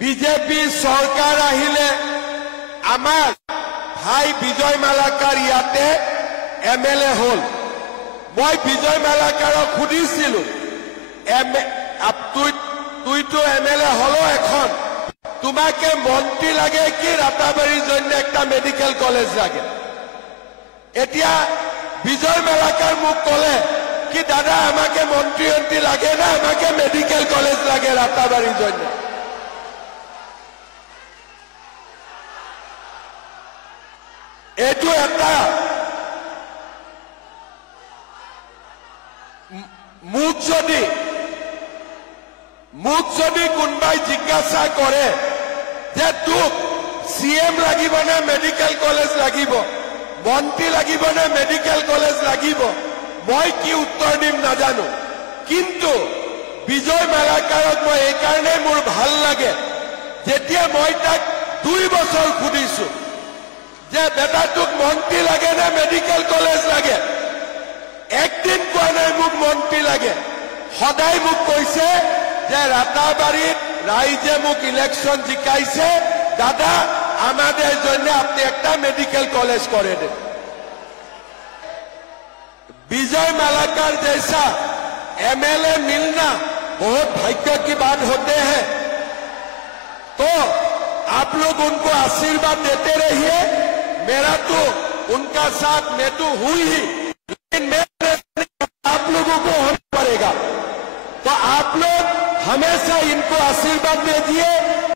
BJP সৰকাৰ আহিলে আমাৰ ভাই বিজয় মালাকাৰ ইয়াতে এমএলএ হল। মই বিজয় মালাকাৰক সুধিছিলো তুইতো এমএলএ হলো এখন, তোমাকে মন্ত্ৰী লাগে কি ৰাতাবাড়িৰ জন্য একটা মেডিকেল কলেজ লাগে? এতিয়া বিজয় মালাকাৰ মোক কলে কি দাদা আমাকে মন্ত্রী লাগে না, আমাকে মেডিকেল কলেজ লাগে রাতাবাড়ির জন্য। এইটো এটা মোক যদি কোনবাই জিজ্ঞাসা করে যে তোক সিএম লাগিব না মেডিকেল কলেজ লাগিব, মন্ত্রী লাগিব না মেডিকেল কলেজ লাগিব, মই কি উত্তর দিম নাজানো। কিন্তু বিজয় মালাকারক মই এই কারণে মোর ভাল লাগে, যেতিয়া মই তাক 2 বছর সুধিছো যে বেটা তোক মন্ত্রী লাগে না মেডিকেল কলেজ লাগে, একদিন কোৱা নাই মোক মন্ত্রী লাগে। সদায় মোক কৈছে যে রাতাবাড়িত রাইজে মোক ইলেকশন জিকাইছে, দাদা আমাদের জন্য আপনি একটা মেডিকেল कॉलेज করে দেন। विजय मालाकार जैसा एमएलए मिलना बहुत भाग्य की बात होते हैं, तो आप लोग उनको आशीर्वाद देते रहिए। मेरा तो उनका साथ मैं तो हूं ही, लेकिन मेरे आप लोगों को होना पड़ेगा, तो आप लोग हमेशा इनको आशीर्वाद दीजिए।